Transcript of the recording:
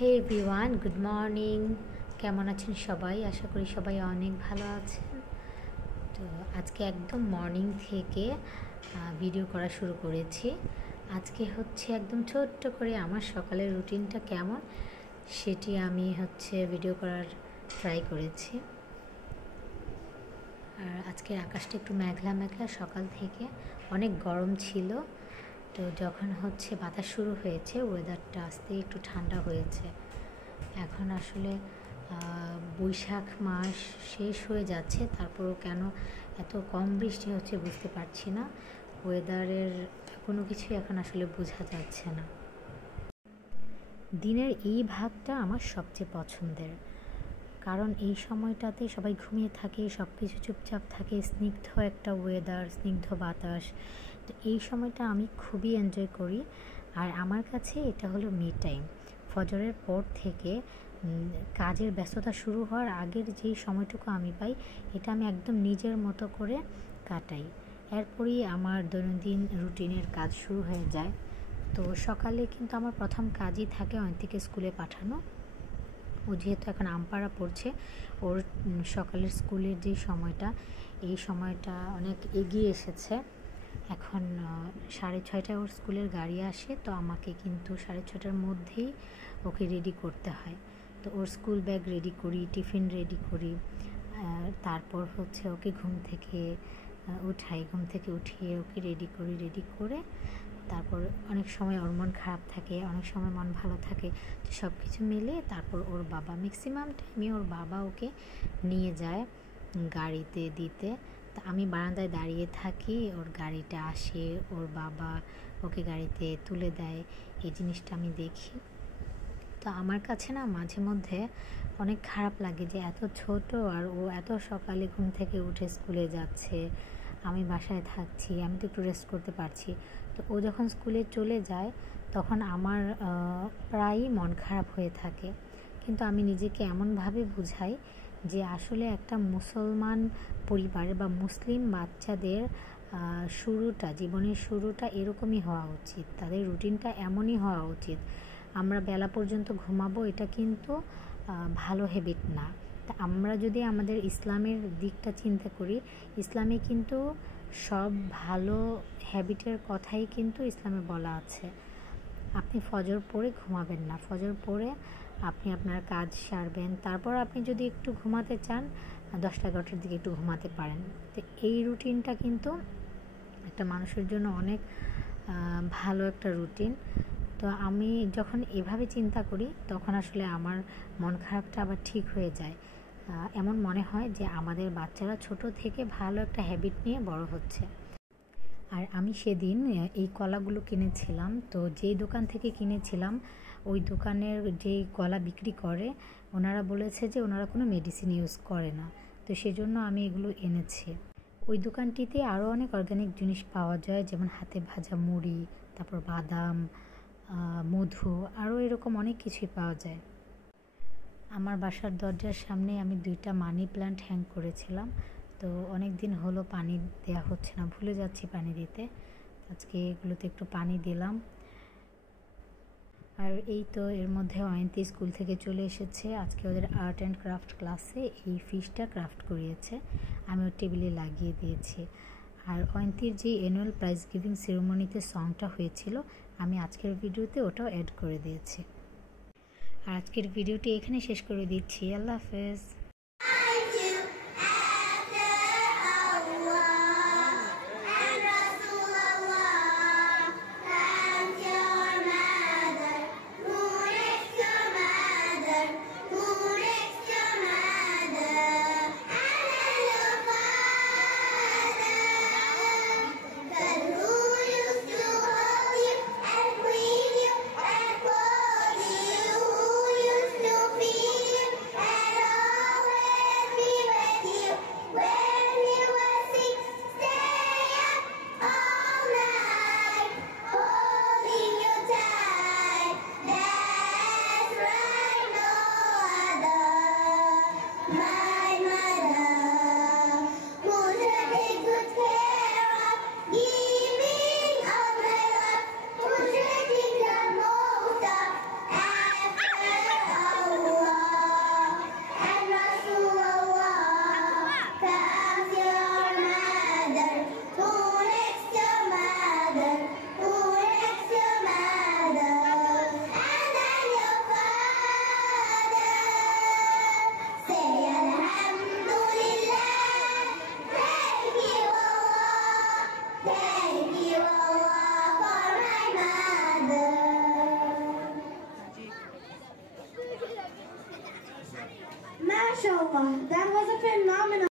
হে everyone, good morning. কেমন আছেন সবাই? আশা করি সবাই অনেক ভালো আছেন। তো আজকে একদম মর্নিং থেকে ভিডিও করা শুরু করেছি। আজকে হচ্ছে একদম ছোট্ট করে আমার সকালের রুটিনটা কেমন সেটি আমি ভিডিও করার ট্রাই করেছি। আর আজকের আকাশটা একটু মেঘলা মেঘলা, সকাল থেকে অনেক গরম ছিল। তো যখন বাতাস শুরু হয়েছে, ওয়েদারটা আস্তে একটু ঠান্ডা হয়েছে। এখন আসলে বৈশাখ মাস শেষ হয়ে যাচ্ছে, তারপরও কেন এত কম বৃষ্টি হচ্ছে বুঝতে পারছি না। ওয়েদারের কোনো কিছুই এখন আসলে বোঝা যাচ্ছে না। দিনের এই ভাগটা আমার সবচেয়ে পছন্দের, কারণ এই সময়টাতে সবাই ঘুমিয়ে থাকে, সব কিছু চুপচাপ থাকে, স্নিগ্ধ একটা ওয়েদার, স্নিগ্ধ বাতাস। তো এই সময়টা আমি খুবই এনজয় করি। আর আমার কাছে এটা হলো মি টাইম। ফজরের পর থেকে কাজের ব্যস্ততা শুরু হওয়ার আগের যেই সময়টুকু আমি পাই, এটা আমি একদম নিজের মতো করে কাটাই। এরপরই আমার দৈনন্দিন রুটিনের কাজ শুরু হয়ে যায়। তো সকালে কিন্তু আমার প্রথম কাজই থাকে অয়ন্তীকে স্কুলে পাঠানো। ও যেহেতু এখন আমপাড়া পড়ছে, ওর সকালের স্কুলের যে সময়টা, এই সময়টা অনেক এগিয়ে এসেছে। এখন 6:30টায় ওর স্কুলের গাড়ি আসে। তো আমাকে কিন্তু 6:30টার মধ্যেই ওকে রেডি করতে হয়। তো ওর স্কুল ব্যাগ রেডি করি, টিফিন রেডি করি, তারপর ওকে ঘুম থেকে উঠাই, ঘুম থেকে উঠিয়ে ওকে রেডি করে তারপর অনেক সময় ওর মন খারাপ থাকে, অনেক সময় মন ভালো থাকে। তো সব কিছু মিলে তারপর ওর বাবা, ম্যাক্সিমাম টাইমে ওর বাবা ওকে নিয়ে যায় গাড়িতে দিতে। তা আমি বারান্দায় দাঁড়িয়ে থাকি, ওর গাড়িটা আসে, ওর বাবা ওকে গাড়িতে তুলে দেয়, এই জিনিসটা আমি দেখি। তো আমার কাছে না মাঝে মধ্যে অনেক খারাপ লাগে যে এত ছোট আর ও এত সকালে ঘুম থেকে উঠে স্কুলে যাচ্ছে, আমি বাসায় থাকছি, আমি তো একটু রেস্ট করতে পারছি। তো ও যখন স্কুলে চলে যায় তখন আমার প্রায়ই মন খারাপ হয়ে থাকে। কিন্তু আমি নিজেকে এমনভাবে বুঝাই যে আসলে একটা মুসলমান পরিবারের বা মুসলিম বাচ্চাদের জীবনের শুরুটা এরকমই হওয়া উচিত, তাদের রুটিনটা এমনই হওয়া উচিত। আমরা বেলা পর্যন্ত ঘুমাবো, এটা কিন্তু ভালো হ্যাবিট না। তা আমরা যদি আমাদের ইসলামের দিকটা চিন্তা করি, ইসলামে কিন্তু সব ভালো হ্যাবিটের কথাই কিন্তু ইসলামে বলা আছে। আপনি ফজর পড়ে ঘুমাবেন না, ফজর পড়ে আপনি আপনার কাজ সারবেন, তারপর আপনি যদি একটু ঘুমাতে চান 10টা-11টার দিকে একটু ঘুমাতে পারেন। তো এই রুটিনটা কিন্তু একটা মানুষের জন্য অনেক ভালো একটা রুটিন। তো আমি যখন এভাবে চিন্তা করি তখন আসলে আমার মন খারাপটা আবার ঠিক হয়ে যায়। এমন মনে হয় যে আমাদের বাচ্চারা ছোট থেকে ভালো একটা হ্যাবিট নিয়ে বড় হচ্ছে। আর আমি সেদিন এই কলাগুলো কিনেছিলাম। তো যেই দোকান থেকে কিনেছিলাম, ওই দোকানের যেই কলা বিক্রি করে, ওনারা বলেছে যে ওনারা কোনো মেডিসিন ইউজ করে না। তো সেজন্য আমি এগুলো এনেছি। ওই দোকানটিতে আরও অনেক অর্গানিক জিনিস পাওয়া যায়, যেমন হাতে ভাজা মুড়ি, তারপর বাদাম, মধু, আরও এরকম অনেক কিছুই পাওয়া যায়। আমার বাসার দরজার সামনে আমি 2টা মানি প্ল্যান্ট হ্যাং করেছিলাম। তো অনেক দিন হলো পানি দেওয়া হচ্ছে না, ভুলে যাচ্ছি পানি দিতে। আজকে এগুলোতে একটু পানি দিলাম। আর এই তো এর মধ্যে অয়ন্তী স্কুল থেকে চলে এসেছে। আজকে ওদের আর্ট অ্যান্ড ক্রাফট ক্লাসে এই ফিশটা ক্রাফট করিয়েছে, আমি ওর টেবিলে লাগিয়ে দিয়েছি। আর অয়ন্তীর যে অ্যানুয়াল প্রাইজ গিভিং সেরেমনিতে সংটা হয়েছিল, আমি আজকের ভিডিওতে ওটাও অ্যাড করে দিয়েছি। আর আজকের ভিডিওটি এখানে শেষ করে দিচ্ছি। আল্লাহ হাফেজ। MashaAllah, that was a phenomenal.